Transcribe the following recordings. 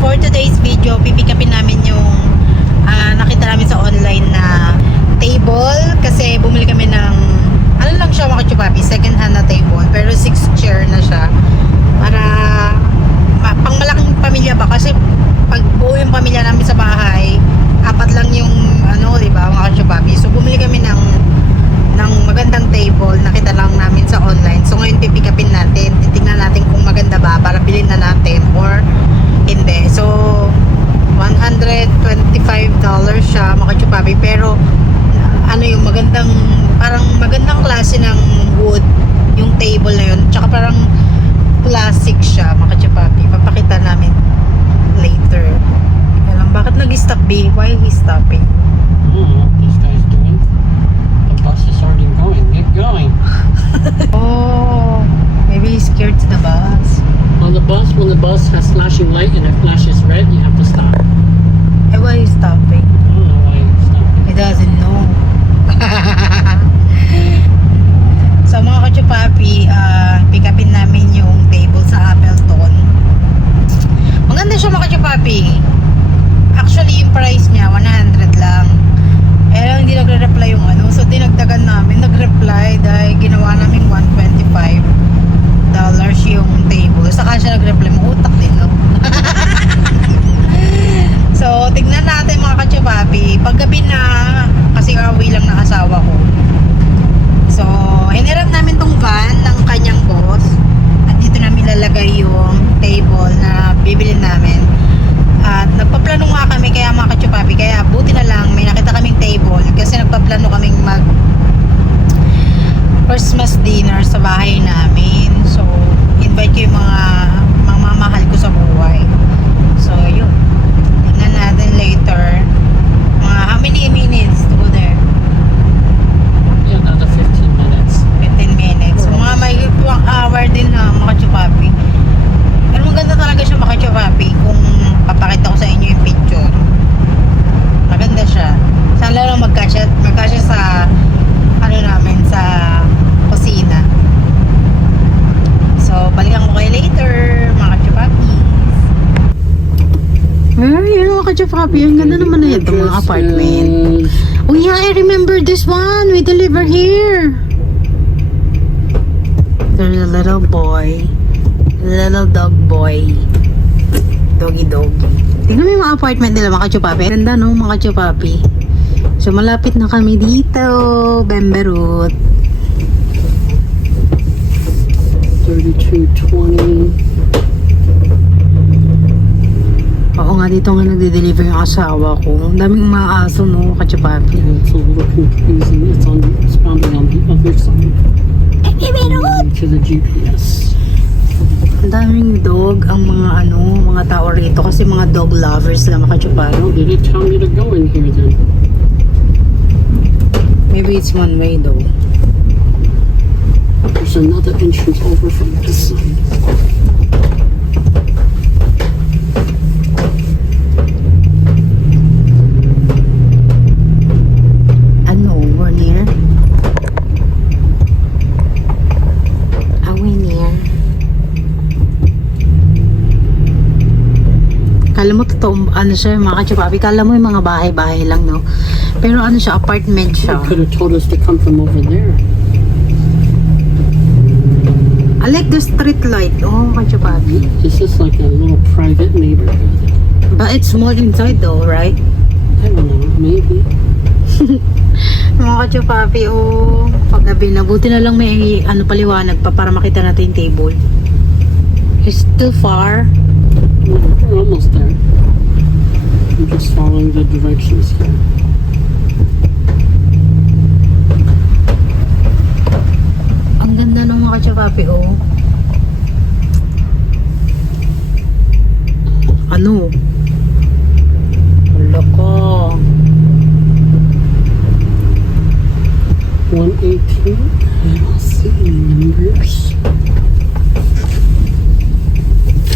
for today's video, pipikapin namin yung nakita namin sa online na table. Kasi bumili kami ng, ano lang siya mga chupapi, second hand na table. Pero 6 chair na siya. Para, pang malaking pamilya ba? Kasi pag buo yung pamilya namin sa bahay, 4 lang yung, ano, diba, mga chupapi. So, bumili kami ng magandang table, nakita lang namin sa online. So ngayon pipikapin natin, titingnan natin kung maganda ba para bilhin na natin or hindi. So $125 siya mga chupapi, pero ano yung magandang, parang magandang klase ng wood yung table na yun, tsaka parang plastic siya mga chupapi. Papakita namin later. Alam, bakit nag-stop B? Why he stopping? This guy's doing. The bus is already going. Get going. Oh, maybe he's scared to the bus. On the bus, when the bus has flashing light and it flashes red, you have to stop. Why he's stopping? I don't know why he's stopping. He doesn't know. So mga kachupapi, pick-upin namin yung table sa Appleton. Maganda siya mga kachupapi. Actually yung price niya 100 lang. Eh lang hindi nagre-reply yung ano. So dinagdagan namin, nag-reply dahil ginawa namin $125 yung table. Saka siya nag-reply, mautak din no. So tignan natin mga kachupapi. Paggabi na, kasi awi lang ng asawa ko. So hiniram namin tong van ng kanyang boss. At dito namin lalagay yung table na bibilin namin. At nagpaplano nga kami, kaya mga kachupapi, kaya buti na lang may nakita kaming table kasi nagpaplano kaming mag Christmas dinner sa bahay namin. So invite ko yung mga mamamahal ko sa buhay. So yun, tingnan natin later mga how many minutes to go there. Yeah, another 15 minutes. 15 minutes. So mga may 1 hour din ha mga kachupapi. Pero maganda talaga siya mga kachupapi. Kung papakita ko sa inyo yung picture, maganda siya. Sana lang magkasya sa ano namin, sa kusina. So balikan ko kayo later mga kachupapis. Yun mga kachupapis, ang ganda naman na ito mga apartment. Oh yeah, I remember this one. We deliver here. There's a little boy, little dog boy, doggy dog. Tingnan mo yung mga apartment nila mga kachupapi. Ganda no mga kachupapi. So malapit na kami dito, Bemberut. 3220. Oo nga, dito nga nagde-deliver yung asawa ko. Ang daming mga aso no kachupapi. It's a little confusing. It's probably on the other side. To the GPS. Ang daming dog ang mga mga tao rito kasi mga dog lovers lang mga kachupapi. Well, did it tell me to go in here then? Maybe it's one way though. There's another entrance over from this side. We're near. Are we near? Kala mo totoo, siya mga kachupapi, kala mo yung mga bahay-bahay lang no, pero siya, apartment siya. You could have told us to come from over there. I like the street light. Oh kachupapi, This is like a little private neighborhood. but it's small inside though, right? I don't know, maybe. Mga kachupapi, oh paggabi na, buti na lang may paliwanag pa para makita natin yung table. It's too far. We're almost there. I'm just following the directions here. Ang ganda ng mga kachupapi, oh. Wala ko. 118. I don't see any numbers.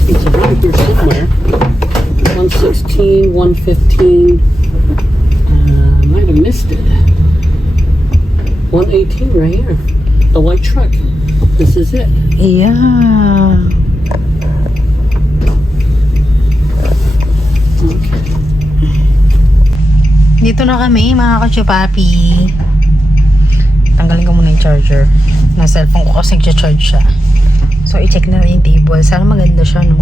It's around here somewhere. 116, 115. Might have missed it. 118 right here. The white truck. This is it. Yeah. Nandito na kami, mga kachupapi. Tanggalin ko muna yung charger. Na cellphone ko kasi nag-charge siya. So, i-check na yung table. Sana maganda siya, no?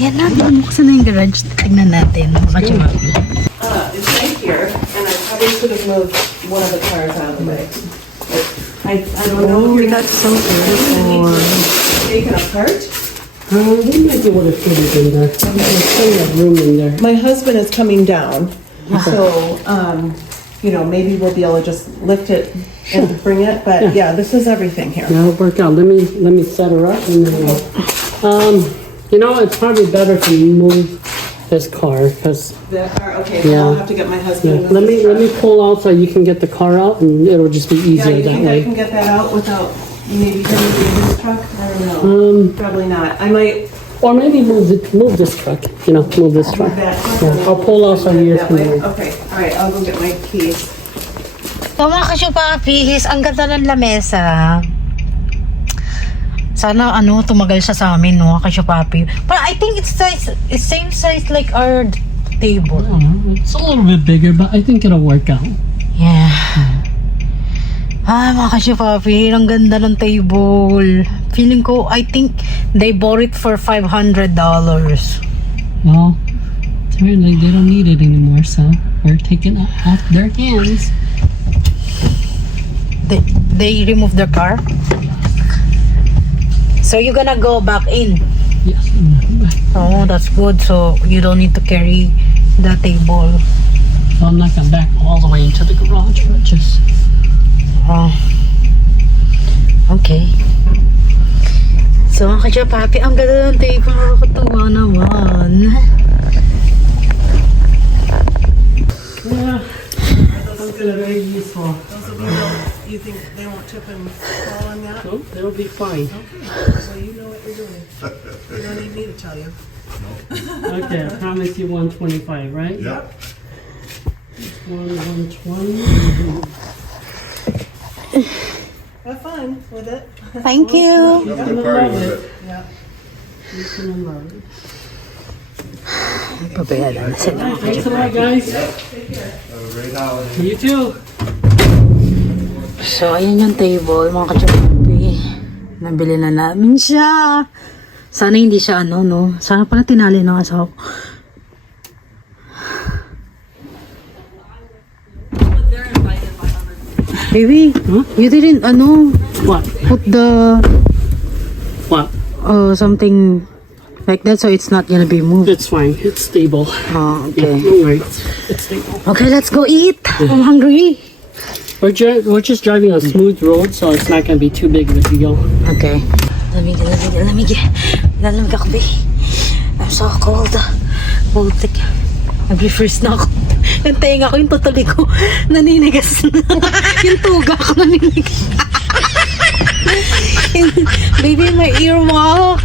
Ayan na, buksan na yung garage. Tignan natin, mga kachupapi. It's right here, and I probably could have moved one of the cars out of the way. I don't know if That's so beautiful. taken apart. We might be able to fit it in there. There's plenty of room in there. My husband is coming down, so, you know, maybe we'll be able to just lift it and bring it, but yeah, this is everything here. That'll work out. Let me set her up and then you know, it's probably better to move this car because The car, okay, Yeah. I'll have to get my husband. let me pull out so you can get the car out and it'll just be Yeah, easier you that think I way. can get that out without maybe having to use this truck? I don't know. Probably not. I might Or maybe move this truck. You know, move this truck. move that. Yeah, I'll pull out some years That from way. there. Okay, all right, I'll go get my keys. So, mga kachupapi, ang ganda ng lamesa. Sana tumagal siya sa amin, no, kachupapi. But I think it's same size like our table. It's a little bit bigger, but I think it'll work out. Yeah. Mga kachupapi, ang ganda ng table. Feeling ko, I think they bought it for $500. Well, apparently they don't need it anymore, so we're taking it off their hands. They removed their car. So you're gonna go back in. Yes. Oh, that's good. So you don't need to carry the table. So I'm not gonna back all the way into the garage, but just Oh. Okay. So, mga kachupapi, ang ganda ng table. Nakakatawa naman. yeah. That's very useful. You think they won't trip and fall on that? Nope, it'll be fine. So you know what you're doing. You don't need me to tell you. Okay, I promise you 125, right? Yep. 120. Have fun with it. Thank you. I'm gonna party with it. Yeah. You can love it. Pabayaan na sila. Thanks a lot, guys. Have a great holiday. You too. So, ayan yung table, mga kachupapi. Nabili na namin siya. Sana hindi siya no? Sana pala tinali ng asawa ko. Baby, Huh? you didn't, What? put the, What? something like that so it's not gonna be moved. It's fine. It's stable. Oh, Yeah, okay. don't worry. It's stable. Okay, let's go eat. I'm hungry. We're just driving a smooth road, so it's not gonna be too big of a deal. Okay. Lamig ako, babe. I'm so cold. Baltic. Nag-refreeze na ako. Yung tenga ko, yung tutuloy ko, naninigas na. Yung tuga ko, naninigas. Baby, my earwax.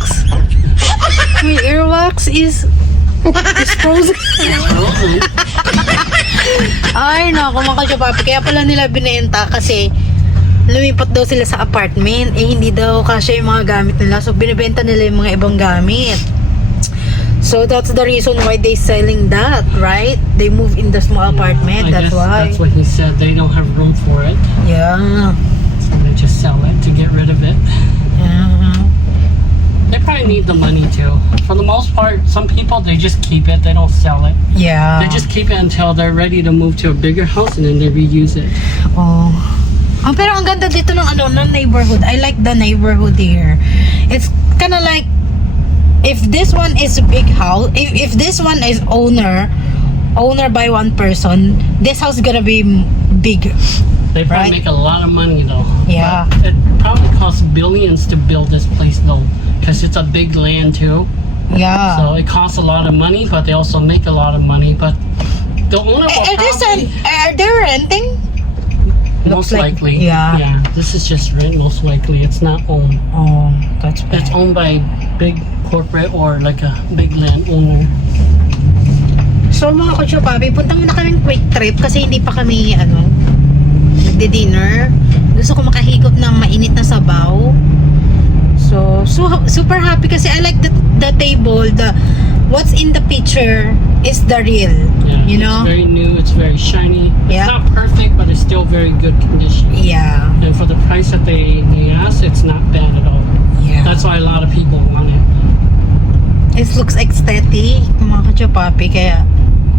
My earwax is frozen. Ay, naku, mga kachupapi. Kaya pala nila binenta kasi lumipat daw sila sa apartment. Eh, hindi daw kasya yung mga gamit nila. So, binibenta nila yung mga ibang gamit. So, that's the reason why they selling that, right? They move in the small apartment. I That's guess why. That's what he said. They don't have room for it, Yeah. so they just sell it to get rid of it. Yeah. They probably need the money too. For the most part, some people they just keep it. They don't sell it. Yeah. They just keep it until they're ready to move to a bigger house, and then they reuse it. Oh. Oh, pero ang ganda dito ng ng neighborhood. I like the neighborhood here. It's kind of like if this one is a big house, if this one is owner by one person, this house is gonna be big. They probably Right. make a lot of money though. Yeah. But it probably costs billions to build this place though, because it's a big land too. Yeah. So it costs a lot of money, but they also make a lot of money. But the owner will Are they renting? most looks like- likely. yeah. Yeah. This is just rent. Most likely, it's not owned. Oh, that's It's bad. owned by big corporate or like a big landowner. So mga kachupabi, punta muna kaming quick trip kasi hindi pa kami nagdi-dinner. Gusto ko makahigop ng mainit na sabaw. So so super happy kasi I like the table. The what's in the picture is the real. Yeah, You know? it's very new. It's very shiny. Yeah. It's not perfect, but it's still very good condition. Yeah. And for the price that they ask, it's not bad at all. Yeah. That's why a lot of people want it. It looks aesthetic, mga kachupapi, kaya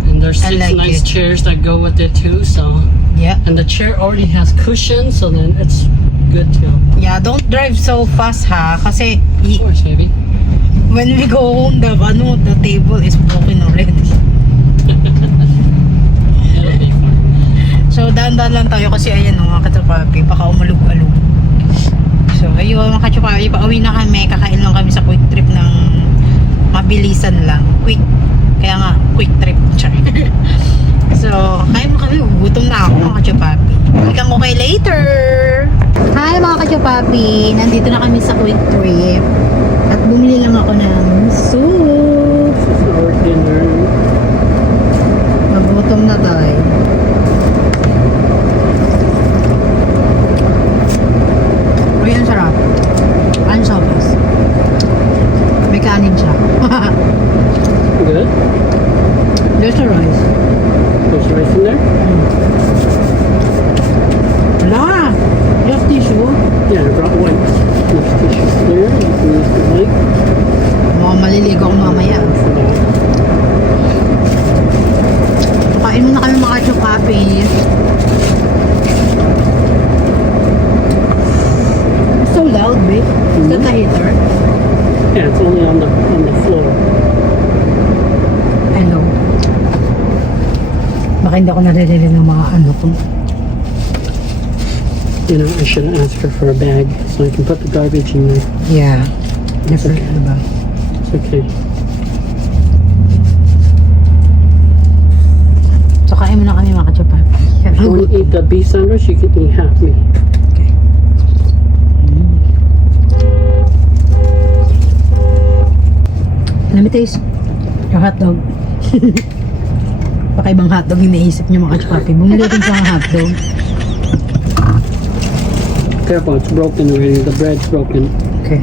And there's I 6 like nice it. chairs that go with it too. So, yeah. and the chair already has cushions, so then it's good too. Yeah, don't drive so fast ha kasi Of course, baby. when we go home the table is broken already. It'll be fine. So dahan-dahan lang tayo kasi ayan mga kachupapi, baka umalog-alog. So ayun mga kachupapi, pauwi na kami, kakain lang kami sa quick trip ng mabilisan lang. Kaya nga, quick trip. Char. So, kain mo kami. Gutom na ako mga kachupapi. Balikan ko kay later. Hi mga kachupapi. Nandito na kami sa quick trip. At bumili lang ako ng soup. This is our dinner. Nagutom na tayo. Uy, ang sarap. Ang sopas. May kanin siya. Good. There's a rice. There's rice in there? Wala. Just tissue. Yeah, I brought wipes. There's tissues there. You can use the wipe Mga maliligo ako mamaya. for that. Kain muna kami mga kachupapi. So loud, babe. Is that the heater? Yeah, it's only on the floor. Hello. Baka hindi ako naririnig ng mga ano ko. You know, I should ask her for a bag so I can put the garbage in there. Yeah. Never diba? It's okay. So kain muna kami mga kachupapi. If you want to eat the beef sandwich, you can eat half me. Okay. Let me taste yung hotdog. Baka ibang hotdog yung naisip niyo mga kachupapi. Bumili din sa hotdog. Careful, it's broken already. The bread's broken. Okay.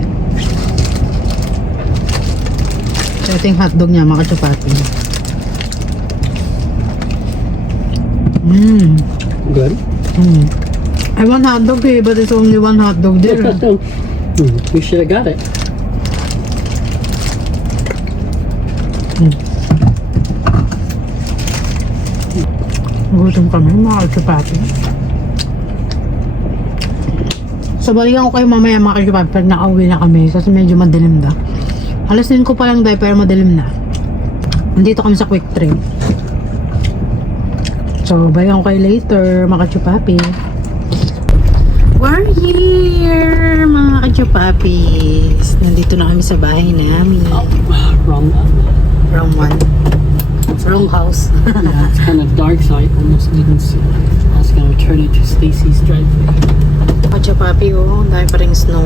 So ito yung hotdog niya mga kachupapi. Good. I want hotdog eh, but it's only one hotdog there. You should have got it. Gutom kami mga kachupapi. So balikan ko kayo mamaya mga kachupapi pag nakauwi na kami kasi medyo madilim na. Alas 5 pa lang dahil pero madilim na. Nandito kami sa quick trip. So balikan ko kayo later mga kachupapi. We're here mga kachupapis. Nandito na kami sa bahay namin. Wrong. Wrong one. Wrong house. Yeah, it's kind of dark, so I almost didn't see it. I was gonna turn it to Stacy's driveway. Kachupapi oh, ang dami pa ring snow.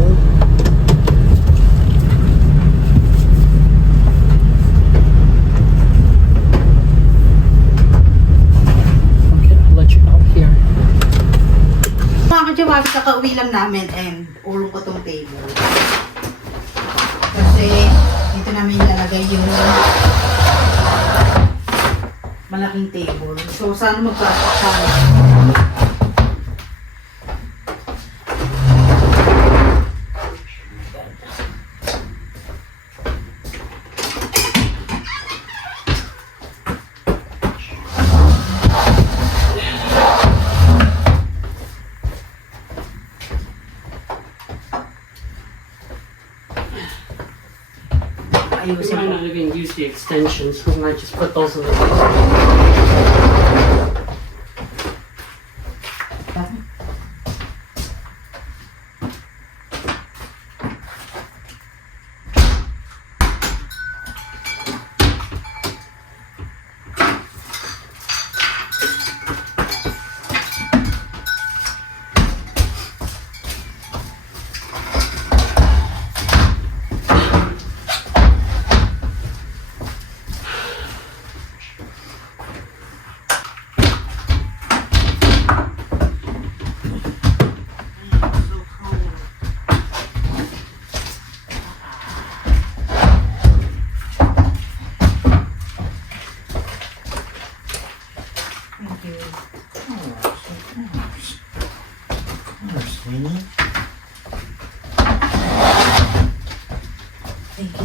Okay, I'll let you out here. Mga kachupapi, kakauwi lang namin and ulong ko tong table. Kasi dito namin ilalagay yung malaking table. So sana magkakasama. We Ayusin might ko. not even use the extensions. We might just put those in the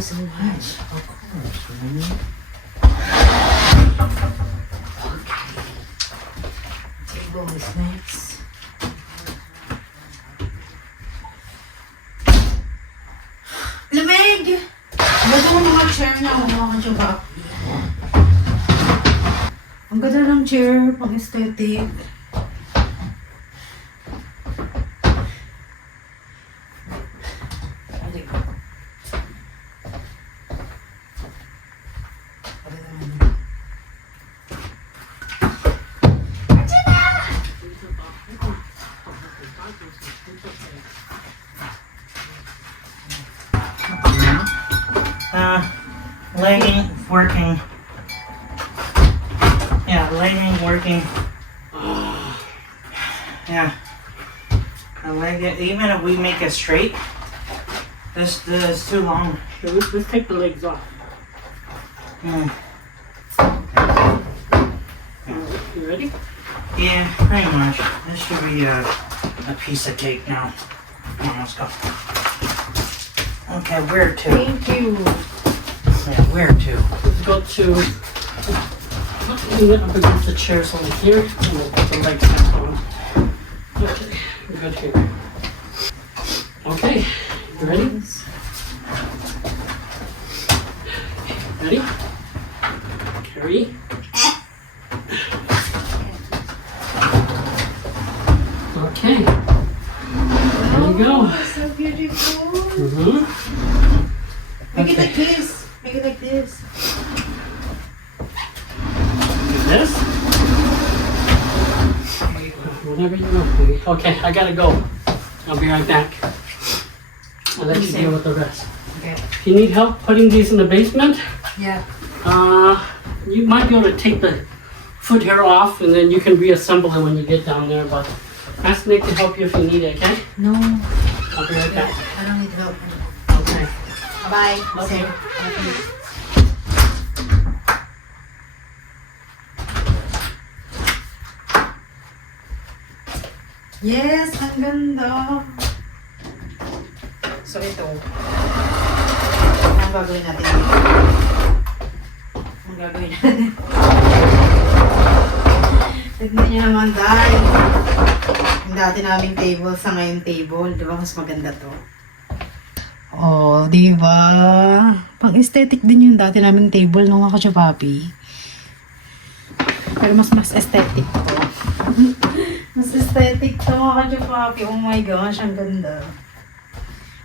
so much. Of course, right? Okay. Table is next. Lamig! Bago mo mga chair na umakan siya ba? Ang ganda ng chair, pang aesthetic. Lighting working. Yeah, lighting working. Yeah. I like it. Even if we make it straight, this is too long. Okay, let's take the legs off. Mm. You ready? Yeah, pretty much. This should be a piece of cake now. Come on, let's go. Okay, where to? Thank you. Yeah, where to? Let's go to. Up against the chairs over here, and we'll put the legs back on. Okay, we're good here. Okay, you ready? Ready? Carry. Okay. There you go. So beautiful. Mm-hmm. Make it like this. Make it like this. This? Whatever you want, baby. Okay, I gotta go. I'll be right back. I'll let you deal with the rest. Okay. If you need help putting these in the basement, Yeah. you might be able to take the foot here off and then you can reassemble it when you get down there, but ask Nick to help you if you need it, okay? No. I'll be right back. I don't need help. Okay. Bye. Love Same. you. Okay. Yes, ang ganda. So ito. Ang gagawin natin dito. Ang gagawin natin. Tignan niyo naman dahil yung dati naming table sa ngayong table. Di ba mas maganda to? Oh, di ba? Pang aesthetic din yung dati naming table nung ako siya papi. Pero mas aesthetic to. Mas aesthetic to mga kadyo papi. Oh my gosh, ang ganda.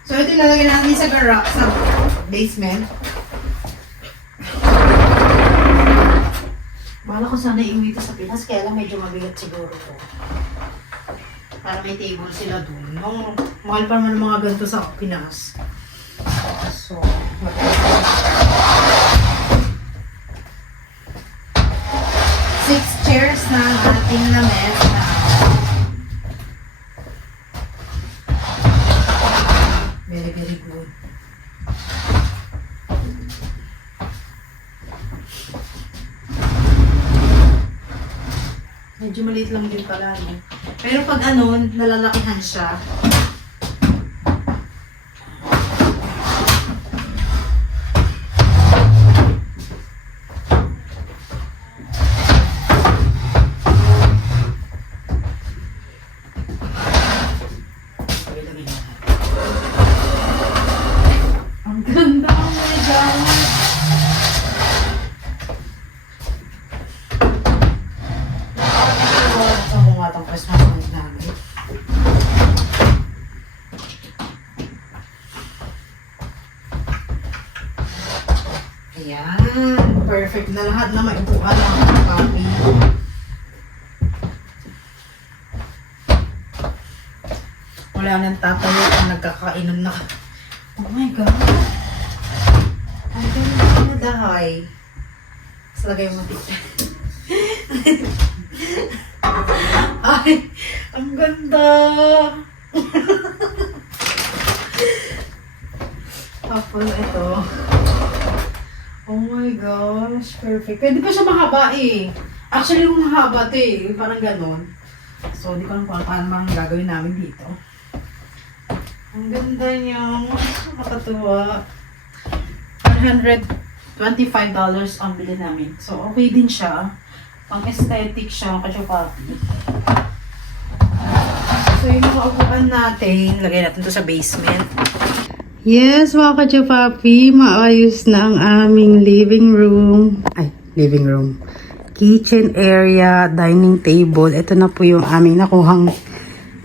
So ito ilalagay natin sa garage, sa basement. Bala ko sana iuwi ito sa Pinas, kaya lang medyo mabigat siguro to. Para may table sila dun. No, mahal pa naman mga ganito sa Pinas. So, six chairs na ang ating lamesa. Very, very good. Medyo maliit lang din pala, no? Pero pag ano, nalalakihan siya. Ang ganda, oh my God! Sa mga itong Christmas light namin. Ayan. Perfect na lahat na may upuan ng papi. Wala nang tatayo kung nagkakainan na. Oh my God. Ang ganda na dahay. Mas lagay mo dito. Ay, ang ganda. Tapos ito. Oh my gosh, perfect. Pwede pa siya mahaba eh. Actually, kung mahaba ito eh. Parang ganon. So, di ko lang kung paano mang gagawin namin dito. Ang ganda niya. Nakakatuwa. $125 ang bili namin. So, okay din siya. Pang aesthetic siya, kachupapi. So, yung mga upuan natin, lagay natin to sa basement. Yes, mga kachupapi, maayos na ang aming living room. Ay, living room. Kitchen area, dining table. Ito na po yung aming nakuhang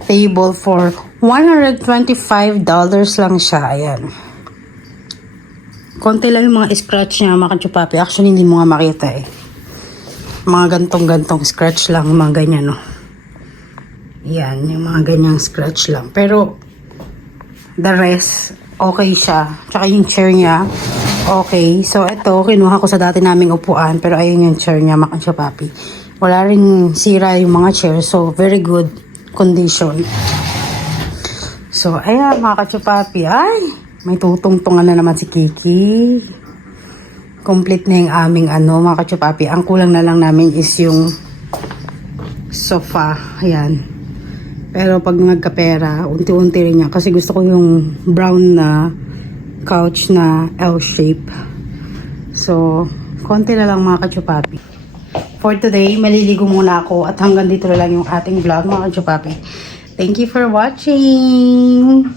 table for $125 lang siya. Ayan. Konti lang yung mga scratch niya, mga kachupapi. Actually, hindi mo nga makita eh. Mga gantong-gantong scratch lang, mga ganyan, no. Yan, yung mga ganyang scratch lang. Pero, the rest, okay siya. Tsaka yung chair niya, okay. So, ito, kinuha ko sa dati naming upuan. Pero, ayun yung chair niya, mga kachupapi. Wala ring sira yung mga chair. So, very good condition. So, ayan, mga kachupapi. Ay, may tutungtungan na naman si Kiki. Complete na yung aming mga kachupapi. Ang kulang na lang namin is yung sofa. Ayan. Pero pag nagkapera, unti-unti rin yan. Kasi gusto ko yung brown na couch na L-shape. So, konti na lang mga kachupapi. For today, maliligo muna ako. At hanggang dito na lang yung ating vlog mga kachupapi. Thank you for watching!